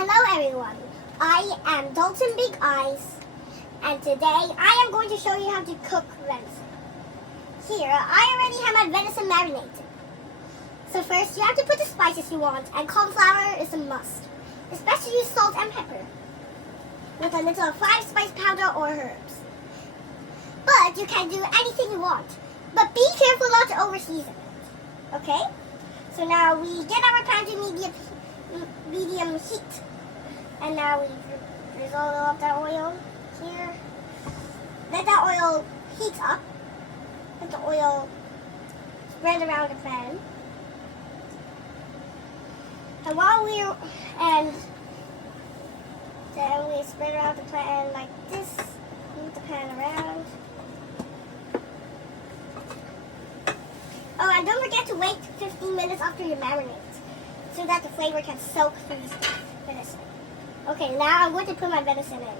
Hello everyone, I am Dalton Big Eyes, and today I am going to show you how to cook venison. Here, I already have my venison marinated. So first, you have to put the spices you want, and corn flour is a must. Especially use salt and pepper, with a little 5-spice powder or herbs. But you can do anything you want, but be careful not to overseason it, okay? So now we get our pan to medium heat. And now we drizzle up that oil here. Let that oil heat up. Let the oil spread around the pan. And then we spread around the pan like this. Move the pan around. Oh, and don't forget to wait 15 minutes after you marinate, so that the flavor can soak through the venison. Okay, now I'm going to put my venison in.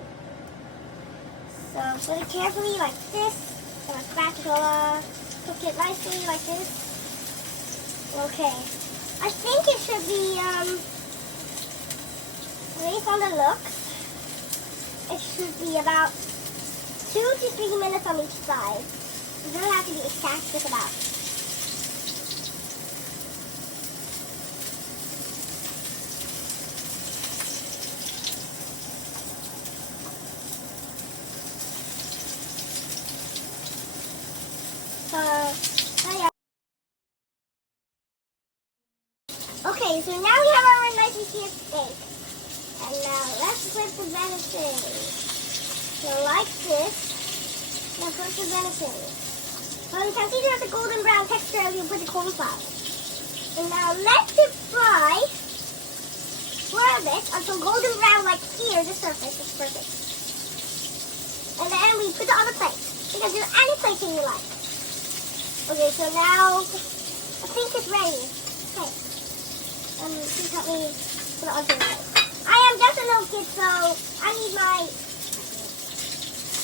So put it carefully like this, and a spatula, cook it nicely like this. Okay, I think it should be, based on the looks, it should be about 2 to 3 minutes on each side. It doesn't have to be exact, just about. Okay, so now we have our nicely seared steak. And now let's flip the venison. So like this. Now flip the venison. Well, you can see there's a golden brown texture as you put the corn flour. And now let it fry for a bit until golden brown, like here, the surface is perfect. And then we put it on the plate. You can do any plating you like. Okay, so now I think it's ready. Okay. Please help me put it onto the plate. I am just a little kid, so I need my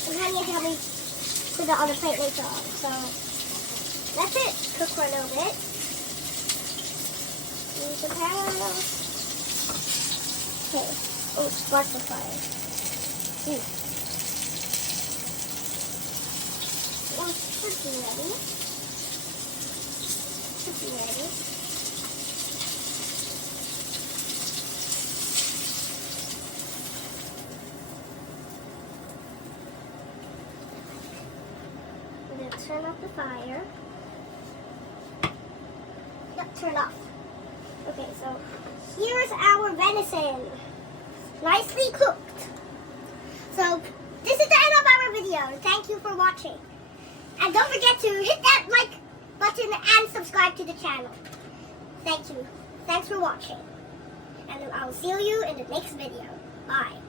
companion to help me put it on the plate later on. So let it cook for a little bit. Use the pan a little. Okay. Oh, spark the fire. Well, it should be ready. Should be ready. Turn off the fire. Yep, turn off. Okay, so here's our venison. Nicely cooked. So this is the end of our video. Thank you for watching. And don't forget to hit that like button and subscribe to the channel. Thank you. Thanks for watching. And I'll see you in the next video. Bye.